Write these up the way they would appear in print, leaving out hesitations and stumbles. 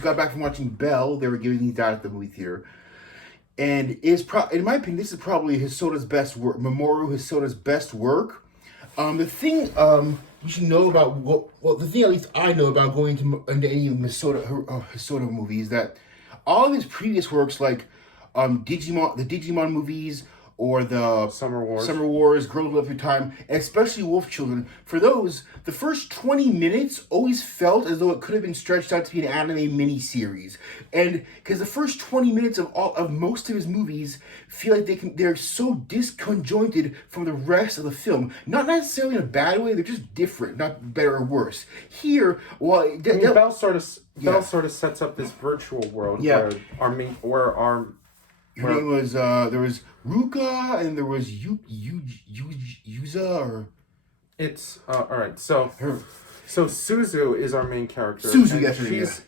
just got back from watching Belle. They were giving these out at the movie theater, and in my opinion, this is probably Hosoda's best work. Mamoru Hosoda's best work. The thing you should know about the thing at least I know about going into any Hosoda movies, that all of his previous works, like the Digimon movies, or the Summer Wars, Girls Love Through Time, and especially Wolf Children. For those, the first 20 minutes always felt as though it could have been stretched out to be an anime miniseries. And because the first 20 minutes of most of his movies feel like they're so disconjointed from the rest of the film. Not necessarily in a bad way, they're just different, not better or worse. Here, well, Belle sort of sets up this virtual world where our her name was there was Ruka and there was Yuza, or it's all right. So Suzu is our main character.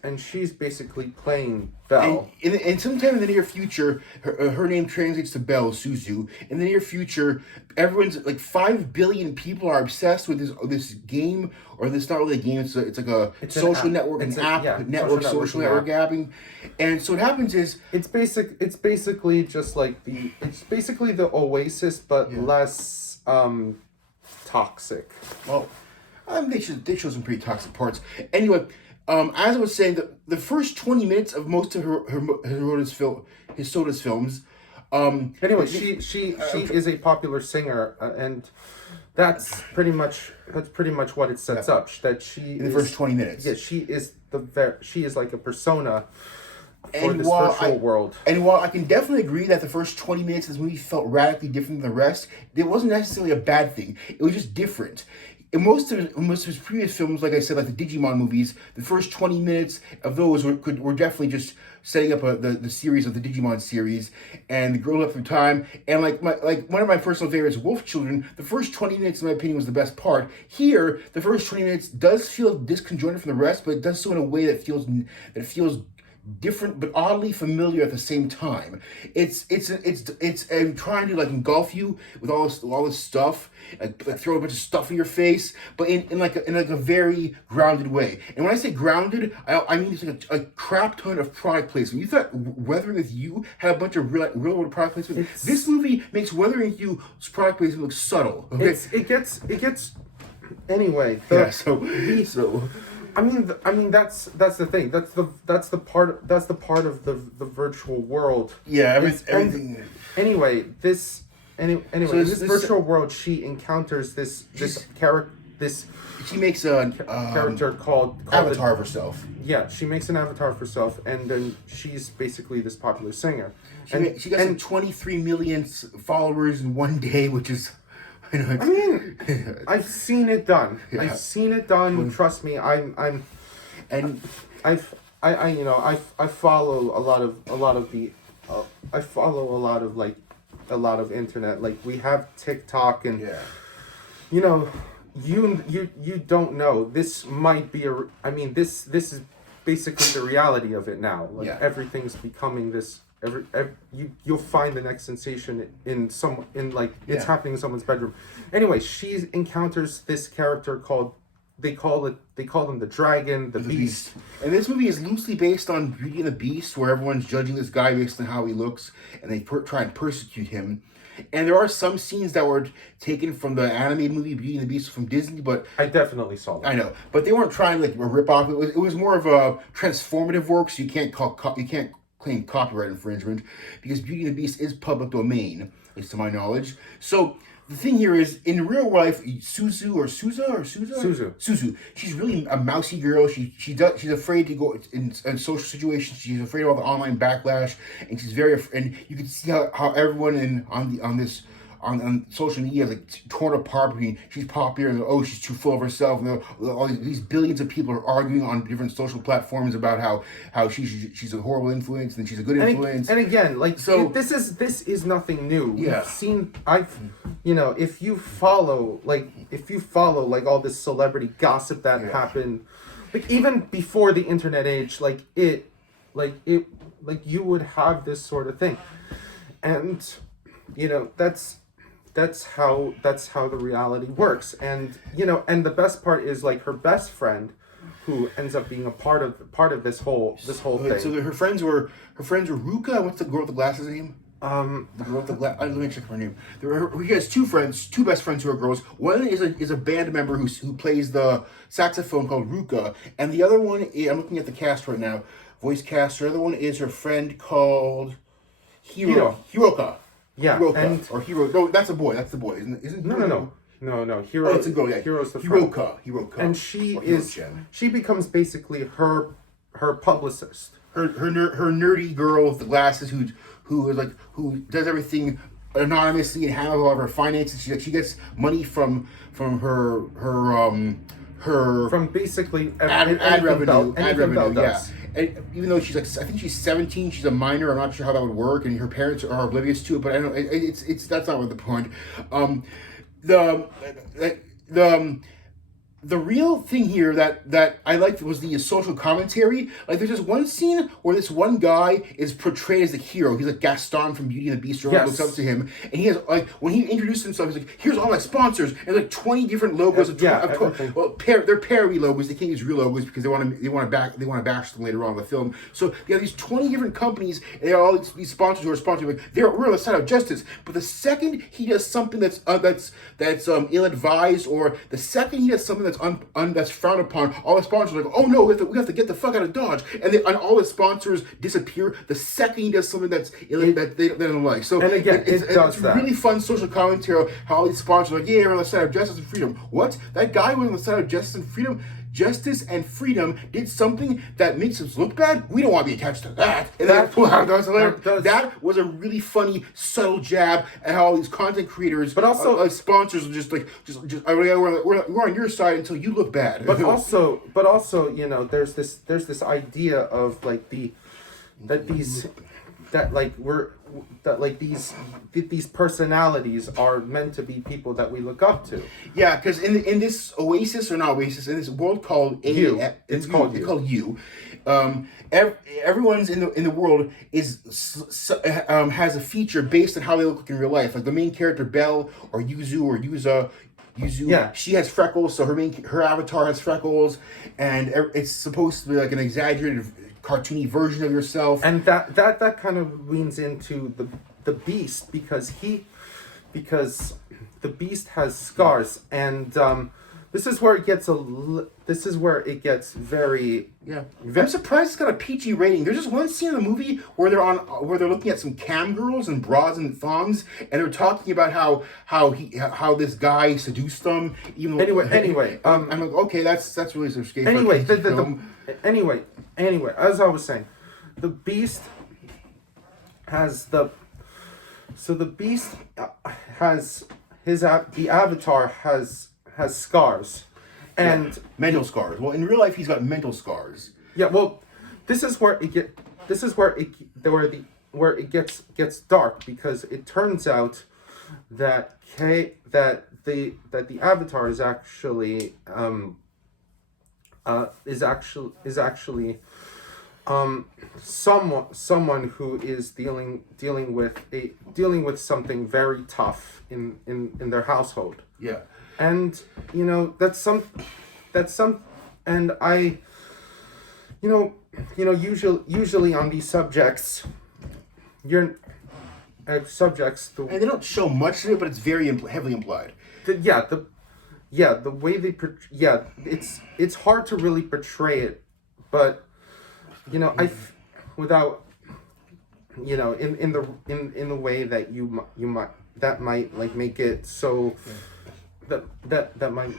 And she's basically playing Belle. And sometime in the near future, her name translates to Belle, Suzu. In the near future, everyone's like 5 billion people are obsessed with this game, or this not really a game. It's like a social network, social network apping. And so what happens is it's basically just like the Oasis, but less toxic. Well, they show some pretty toxic parts. Anyway, as I was saying, the first 20 minutes of most of Hosoda's films. Anyway, she is a popular singer, and that's pretty much what it sets up. That she in the first 20 minutes. Yeah, she is like a persona for this virtual world. And while I can definitely agree that the first 20 minutes of this movie felt radically different than the rest, it wasn't necessarily a bad thing. It was just different. In most of his previous films, like I said, like the Digimon movies, the first 20 minutes of those were definitely just setting up the series of the Digimon series and the Girl Up Through Time. And like one of my personal favorites, Wolf Children, the first 20 minutes, in my opinion, was the best part. Here, the first 20 minutes does feel disconjointed from the rest, but it does so in a way that feels different but oddly familiar at the same time. It's trying to like engulf you with all this stuff, like throw a bunch of stuff in your face, but in a very grounded way. And when I say grounded, I mean it's like a crap ton of product placement. You thought Weathering with You had a bunch of real world product placement. This movie makes Weathering with You's product placement look subtle. Okay? It gets anyway. I mean that's the thing. That's the part of the virtual world. Yeah, everything. Anyway, in this virtual world, she encounters this character. She makes a character called avatar of herself. Yeah, she makes an avatar of herself, and then she's basically this popular singer. She got 23 million followers in one day, which is. I mean, I've seen it done. Yeah. I've seen it done. Trust me. I follow a lot of internet. Like we have TikTok, and you don't know. This might be this is basically the reality of it now. Like everything's becoming this. You'll find the next sensation it's happening in someone's bedroom. Anyway, she encounters this character called they call them the Dragon, the Beast. And this movie is loosely based on Beauty and the Beast, where everyone's judging this guy based on how he looks, and they try and persecute him. And there are some scenes that were taken from the animated movie Beauty and the Beast from Disney, but I definitely saw that. I know, but they weren't trying to rip off. It was more of a transformative work, so you can't claim copyright infringement, because Beauty and the Beast is public domain, at least to my knowledge. So the thing here is, in real life, Suzu, she's really a mousy girl. She's afraid to go in social situations. She's afraid of all the online backlash, and she's and you can see how everyone on social media is like torn apart between she's popular and she's too full of herself, and all these billions of people are arguing on different social platforms about how she's a horrible influence and she's a good influence. And again, this is nothing new. Yeah. If you follow all this celebrity gossip that happened, like even before the internet age, you would have this sort of thing, and that's how the reality works. And and the best part is, like, her best friend who ends up being a part of this whole thing. So her friends were Ruka. What's the girl with the glasses name? The girl with the glass. Let me check her name. He has two best friends who are girls. One is a band member who plays the saxophone called Ruka, and the other one I'm looking at the cast right now, voice cast. The other one is her friend called Hiroka. Yeah, Hiroka or Hiro. No, that's a boy. That's the boy, isn't? No. Hiro. Oh, it's a girl. Yeah, Hiro's the friend. Hiroka. And she becomes basically her publicist. Her nerdy girl with the glasses who does everything anonymously and handles all of her finances. She gets money from her from basically ad revenue. Belle Yeah. does. And even though she's I think she's 17, she's a minor. I'm not sure how that would work, and her parents are oblivious to it. But I don't. It's that's not what the point. The real thing here that I liked was the social commentary. Like, there's this one scene where this one guy is portrayed as the hero. He's like Gaston from Beauty and the Beast. Everyone looks up to him, and he has when he introduced himself, he's like, "Here's all my sponsors," and 20 different logos. They're parody logos. They can't use real logos because they want to bash them later on in the film. So they have these 20 different companies, and they have all these sponsors who are sponsoring. Like, we're on the side of justice. But the second he does something that's ill-advised, or the second he does something that's frowned upon, all the sponsors are like, "Oh no, we have to get the fuck out of Dodge," and all the sponsors disappear the second he does something that they don't like. So and again, it's really fun social commentary how all these sponsors are like, "Yeah, we're on the side of justice and freedom." What? That guy went on the side of justice and freedom. Justice and freedom did something that makes us look bad. We don't want to be attached to that. And that was a really funny, subtle jab at how all these content creators, but also sponsors, are just we're on your side until you look bad. But also, there's this idea of these personalities are meant to be people that we look up to. Yeah, because in this Oasis, in this world called You, it's called You. Everyone's in the world has a feature based on how they look like in real life. Like the main character Belle or Yuzu, yeah, she has freckles, so her avatar has freckles, and it's supposed to be like an exaggerated, cartoony version of yourself. And that kind of leans into the Beast because the Beast has scars, and this is where it gets very. Yeah, I'm surprised it's got a PG rating. There's just one scene in the movie where they're looking at some cam girls and bras and thongs, and they're talking about how this guy seduced them. Anyway, I'm like, okay, that's really sort of scary. Anyway, as I was saying, the Beast has the Beast has the Avatar has scars, and mental scars. Well, in real life, he's got mental scars. Yeah, well, this is where it gets dark, because it turns out that the Avatar is actually someone who is dealing with something very tough in their household. Yeah. And and I usually on these subjects and they don't show much of it, but it's very heavily implied. The way they it's hard to really portray it, but without in the way that you might that might like make it so that might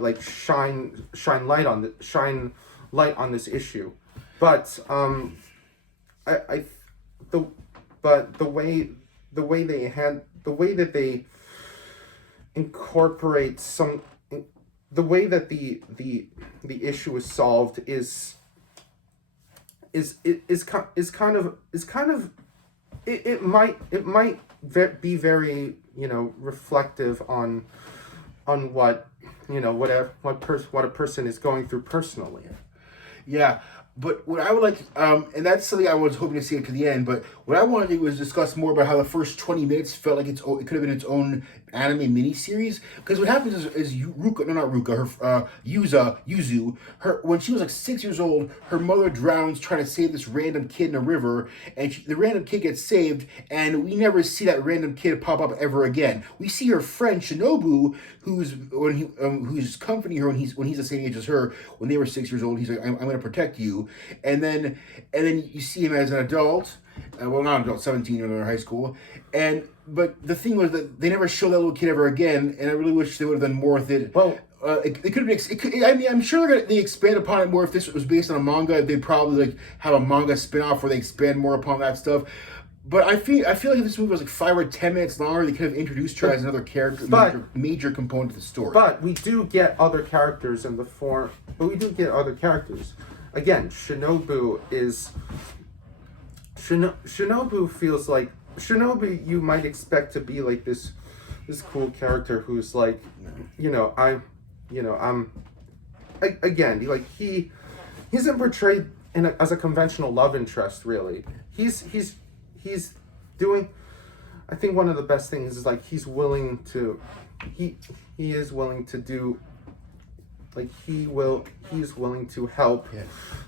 like shine light on this issue, but the way that they incorporate the way that the issue is solved is kind of it might be very reflective on what what a person is going through personally. Yeah, but what I would like, and that's something I was hoping to see to the end, but what I wanted to do was discuss more about how the first 20 minutes felt like it could have been its own anime miniseries. Because what happens is Ruka, no, not Ruka, her Yuzu, her when she was like 6 years old, her mother drowns trying to save this random kid in a river, and the random kid gets saved, and we never see that random kid pop up ever again. We see her friend Shinobu, who's comforting her when he's the same age as her. When they were 6 years old, he's like, I'm going to protect you, and then you see him as an adult. Well, not an adult, 17 when they're in high school, but the thing was that they never showed that little kid ever again, and I really wish they would have done more with it. Well, it could have been. I mean, I'm sure they expand upon it more if this was based on a manga. They'd probably like have a manga spin-off where they expand more upon that stuff. But I feel like if this movie was like 5 or 10 minutes longer, they could have introduced her as another character, major component of the story. But we do get other characters in the form. But we do get other characters. Again, Shinobu feels like Shinobu. You might expect to be like this cool character who's like, he isn't portrayed as a conventional love interest really. He's doing, I think one of the best things is like he is willing to do, like he's willing to help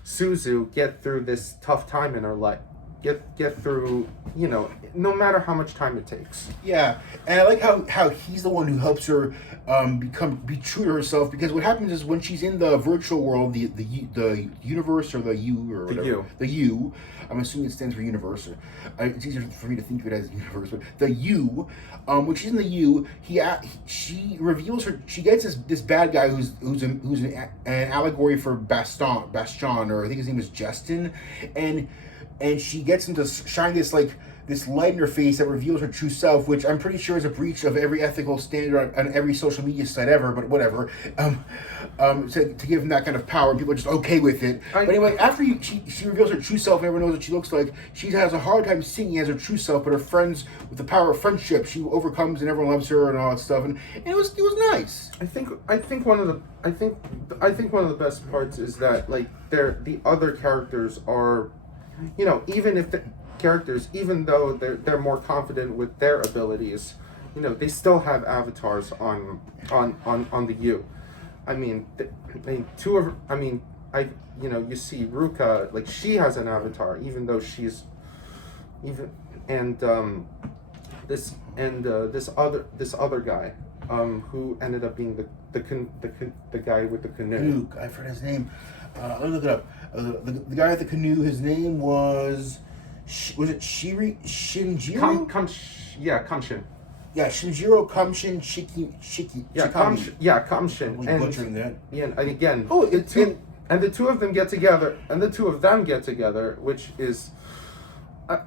Suzu get through this tough time in her life. Get through, no matter how much time it takes. Yeah, and I like how he's the one who helps her be true to herself, because what happens is when she's in the virtual world, the universe, or the U, or whatever, the U, I'm assuming it stands for universe. It's easier for me to think of it as universe, but the U, when she's in the U, she reveals she gets this bad guy who's an allegory for Bastion, or I think his name is Justin, and she gets him to shine this light in her face that reveals her true self, which I'm pretty sure is a breach of every ethical standard on every social media site ever, but whatever. To give him that kind of power, people are just okay with it. But anyway, after she reveals her true self and everyone knows what she looks like, she has a hard time singing as her true self, but her friends, with the power of friendship, she overcomes and everyone loves her and all that stuff, and it was nice. I think one of the best parts is that like the other characters are, even if the characters, even though they're more confident with their abilities, they still have avatars on the U. You see Ruka, like she has an avatar, even though she's this other guy, who ended up being the guy with the canoe. I forgot his name. Let me look it up. The guy at the canoe, his name was it Shinjiro? Kamshin. Yeah, Shinjiro Kamshin Shiki. Yeah, Kamshin. I'm butchering that. Yeah, and again, the two of them get together, which is that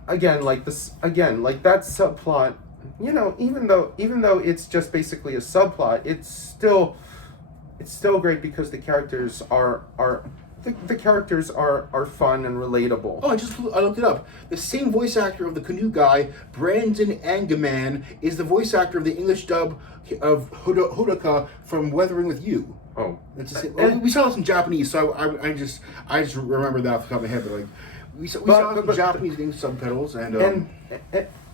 subplot. Even though it's just basically a subplot, it's still great because the characters are fun and relatable. Oh, I looked it up. The same voice actor of the canoe guy, Brandon Angeman, is the voice actor of the English dub of Hodaka from Weathering with You. Oh, that's the same. We saw this in Japanese, so I just remember that off the top of my head. But like we saw it in Japanese English subtitles, and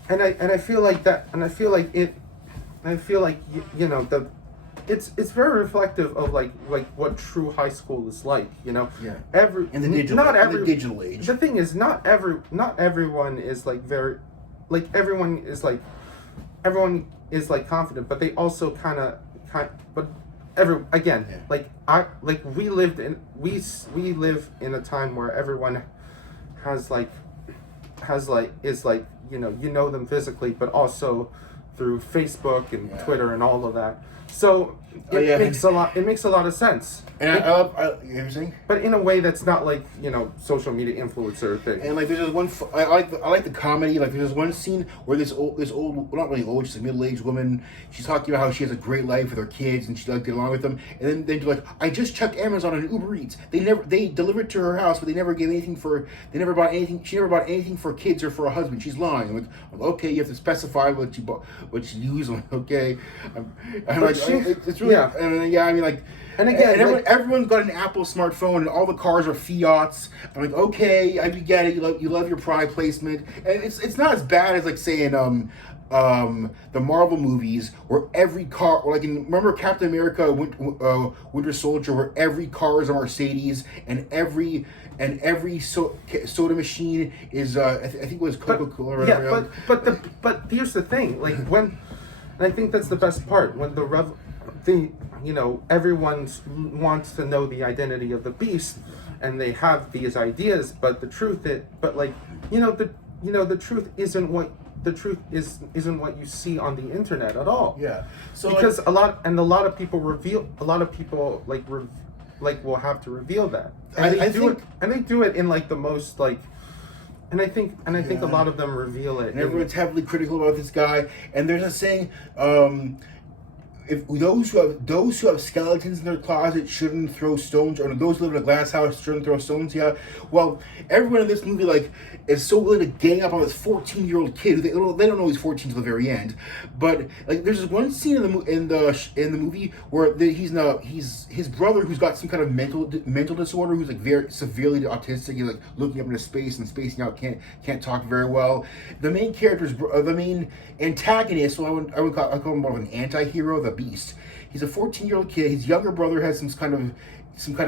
I feel like that, and I feel like it's very reflective of like what true high school is like, Yeah. In the digital age. The thing is, not everyone is like very, like everyone is like confident, but they also we live in a time where everyone is them physically, but also through Facebook and Twitter and all of that. So it makes a lot of sense. And I love everything, but in a way that's not like social media influencer thing. And like there's this one, I like the comedy. Like there's one scene where this old, well, not really old, she's a middle-aged woman. She's talking about how she has a great life with her kids and she like get along with them. And then they're like, I just checked Amazon and Uber Eats. They delivered to her house, but they never gave anything for. They never bought anything. She never bought anything for kids or for a husband. She's lying. I'm like, okay, you have to specify what you use. I'm like, okay. I'm like, It's really, yeah. I mean, yeah. I mean, like, And again, everyone's got an Apple smartphone, and all the cars are Fiats. I'm like, okay, I get it. You love your product placement, and it's not as bad as like saying the Marvel movies where every car, like remember Captain America, Winter Soldier, where every car is a Mercedes, and every soda machine is I think it was Coca-Cola. Or whatever. Yeah, but here's the thing, like when, and I think that's the best part when everyone wants to know the identity of the beast, and they have these ideas, but the truth isn't what you see on the internet at all. Yeah. So because a lot of people will have to reveal that, and they do it in like the most like. And I think a lot of them reveal it. And everyone's heavily critical about this guy. And there's a saying, if those who have skeletons in their closet shouldn't throw stones, or those who live in a glass house shouldn't throw stones. Yeah, well, everyone in this movie like is so willing to gang up on this 14-year-old kid. They don't know he's 14 till the very end, but like there's this one scene in the movie where he's his brother who's got some kind of mental disorder, who's like very severely autistic. He's like looking up into space and spacing out, can't talk very well. The main the main antagonist, so I would call him more of an anti-hero, the Beast. He's a 14-year-old kid. His younger brother has some kind of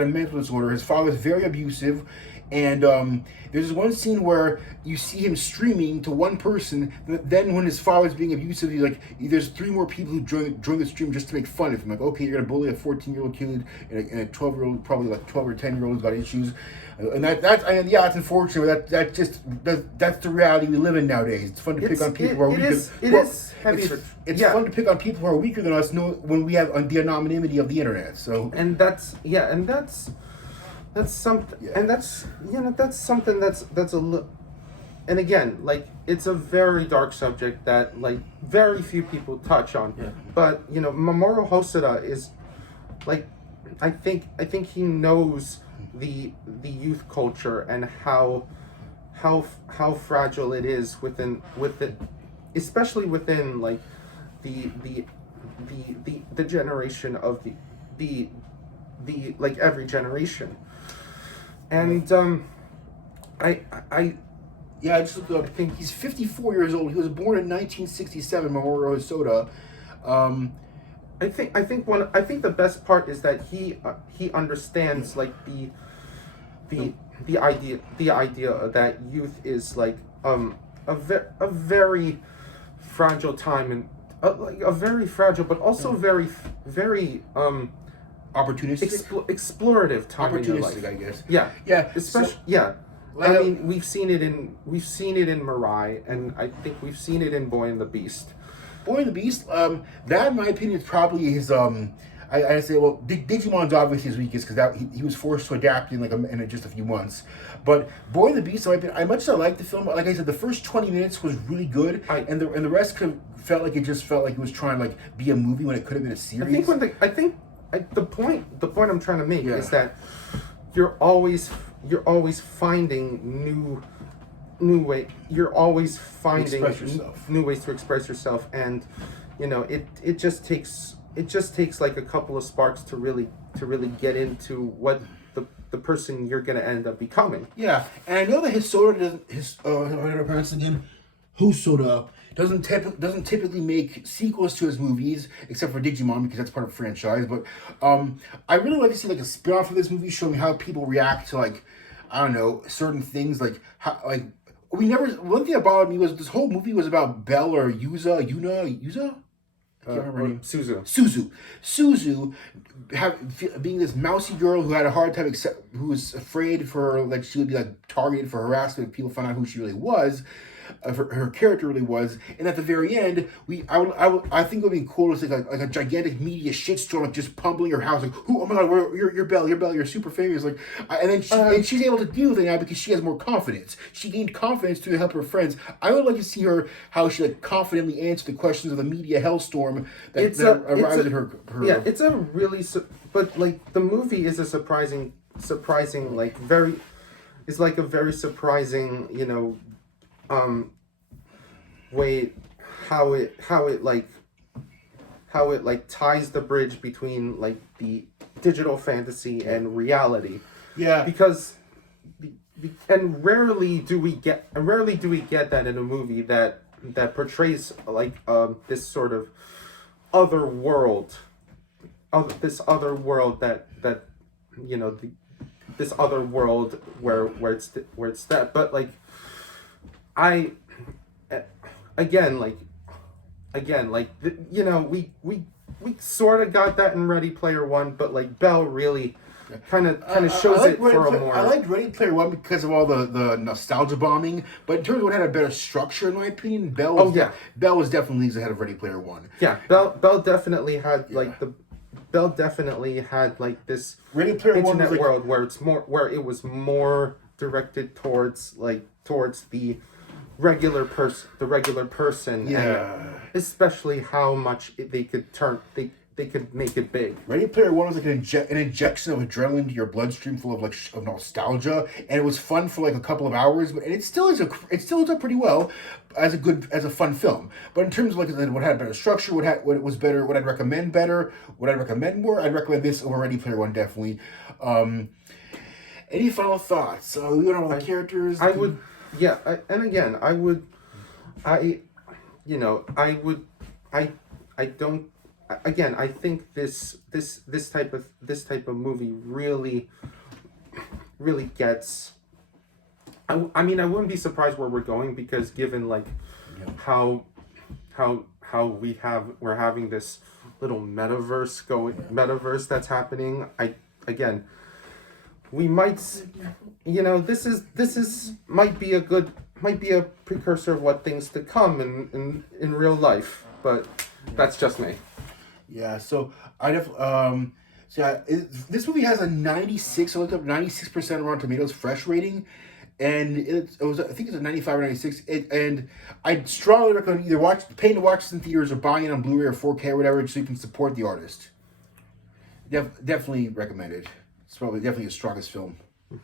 mental disorder. His father's very abusive, and there's this one scene where you see him streaming to one person. Then when his father's being abusive, he's like, there's 3 more people who join the stream just to make fun of him. Like, okay, you're gonna bully a 14-year-old kid and a 12-year-old, probably like 12 or 10-year-old who's got issues. And it's unfortunate. That's the reality we live in nowadays. It's fun to pick on people who are weaker. It's fun to pick on people who are weaker than us, when we have the anonymity of the internet. So that's something, yeah. and that's something that's a little. And again, like it's a very dark subject that like very few people touch on. Yeah. But Mamoru Hosoda is like, I think he knows the youth culture and how fragile it is within especially within like the generation of the like every generation. And I just looked up. He's 54 years old. He was born in 1967. Mamoru Hosoda. I think the best part is that he understands like the idea that youth is like a very fragile time, and like a very fragile but also very Opportunistic, explorative time in your life. I guess. Yeah, especially Like, I mean, we've seen it in Mirai, and I think we've seen it in Boy and the Beast. Boy and the Beast, that in my opinion is probably his. I say, well, Digimon's obviously his weakest because he was forced to adapt in just a few months. But Boy and the Beast, I much like the film. Like I said, the first 20 minutes was really good, and the rest felt like it was trying to like be a movie when it could have been a series. The point I'm trying to make is that you're always finding new way. You're always finding new ways to express yourself, and it just takes like a couple of sparks to really get into what the person you're gonna end up becoming. Yeah, and I know that Hosoda Hosoda doesn't typically make sequels to his movies, except for Digimon, because that's part of the franchise. But I really like to see like a spin-off of this movie showing how people react to like, I don't know, certain things, like how like one thing that bothered me was this whole movie was about Belle or Yuza. I can't remember her name. Suzu being this mousy girl who had a hard time who was afraid for like she would be like targeted for harassment if people found out who she really was. Her character really was, and at the very end, I think it would be cool to see like a gigantic media shitstorm, like just pummeling her house, like, oh my god, you're Belle, you're super famous, like, and then she's able to deal with it now because she has more confidence. She gained confidence through the help of her friends. I would like to see how she like confidently answered the questions of the media hellstorm that arrives at her. Yeah, it's a really, but like the movie is a surprising like very, is like a very surprising way how like ties the bridge between like the digital fantasy and reality. Yeah. Because and rarely do we get that in a movie that portrays like this sort of other world, this other world that you know this other world where it's that. But like I again like you know we sort of got that in Ready Player One, but like Belle really kind of shows it for a more. I liked Ready Player One because of all the nostalgia bombing, but in terms of what had a better structure, in my opinion, Belle was definitely ahead of Ready Player One. Yeah, Belle definitely had Belle definitely had like this Ready Player internet One was world where it was more directed towards the regular person. Yeah. And especially how much they could make it big. Ready Player One was like an injection of adrenaline into your bloodstream, full of of nostalgia, and it was fun for like a couple of hours. And it still holds up pretty well as a fun film. But in terms of like what had better structure, what was better, what I'd recommend better, what I'd recommend more, I'd recommend this over Ready Player One definitely. Any final thoughts? We went over the characters. I would, yeah, I don't. Again, I think this type of movie really gets. I mean, I wouldn't be surprised where we're going, because given like how we're having this little metaverse that's happening. We might, this is might be a precursor of what things to come in real life, but that's just me. Yeah, so this movie has a 96. I looked up 96% Rotten Tomatoes fresh rating, and I think it's a 95 or 96. And I'd strongly recommend either paying to watch this in theaters or buying it on Blu-ray or 4K or whatever, so you can support the artist. Definitely recommend it. It's definitely the strongest film.